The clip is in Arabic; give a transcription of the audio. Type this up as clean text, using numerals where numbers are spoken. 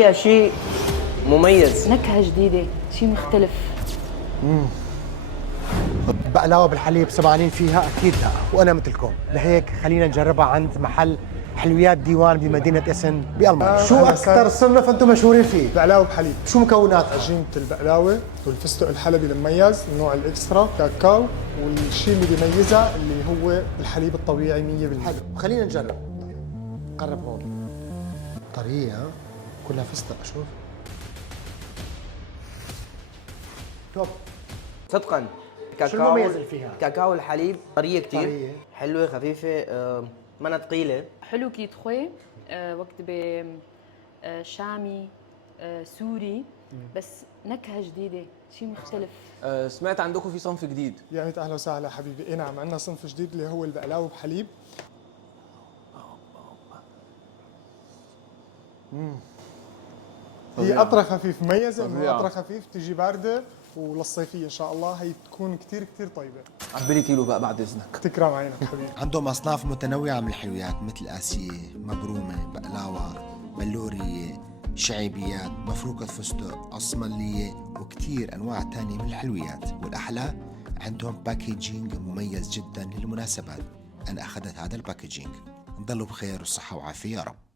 فيها شيء مميز، نكهة جديدة، شيء مختلف. بقلاوة بالحليب سمعانين فيها؟ أكيد لا، وأنا مثلكم، لهيك خلينا نجربها عند محل حلويات ديوان بمدينة اسن بألمانيا. شو أكثر صنف أنتم مشهورين فيه؟ بقلاوة بحليب. شو مكونات؟ عجينة البقلاوة والفستق الحلبي المميز، النوع الإكسترا كاكاو، والشيء اللي بيميزها اللي هو الحليب الطبيعي 100%. حلو، خلينا نجرب. قرب هون. طريقة كلها فستق، أشوف. توب. صدقا. شو المميز اللي فيها؟ كاكاو الحليب طرية كتير، طرية. حلوة خفيفة، منا ثقيلة. حلو كي تخوي وقت شامي سوري، بس نكهة جديدة، شيء مختلف. سمعت عندكم في صنف جديد. يا ميت أهلا وسهلا حبيبي. إيه نعم، عندنا صنف جديد اللي هو البقلاوة بحليب. هي قطرة خفيف، مميزة إنه قطرة خفيف تيجي باردة، وللصيفية إن شاء الله هي تكون كتير كتير طيبة. عبالي كيلو بقى بعد اذنك. تكرم عينك حبيبي. عندهم أصناف متنوعة من الحلويات مثل آسية، مبرومة، بقلاوة، بلورية، شعيبيات، مفروكة فستق، أصملية وكتير أنواع تانية من الحلويات. والأحلى عندهم باكيجينج مميز جدا للمناسبات. أنا أخذت هذا الباكيجينج. نضلوا بخير والصحة وعافية يا رب.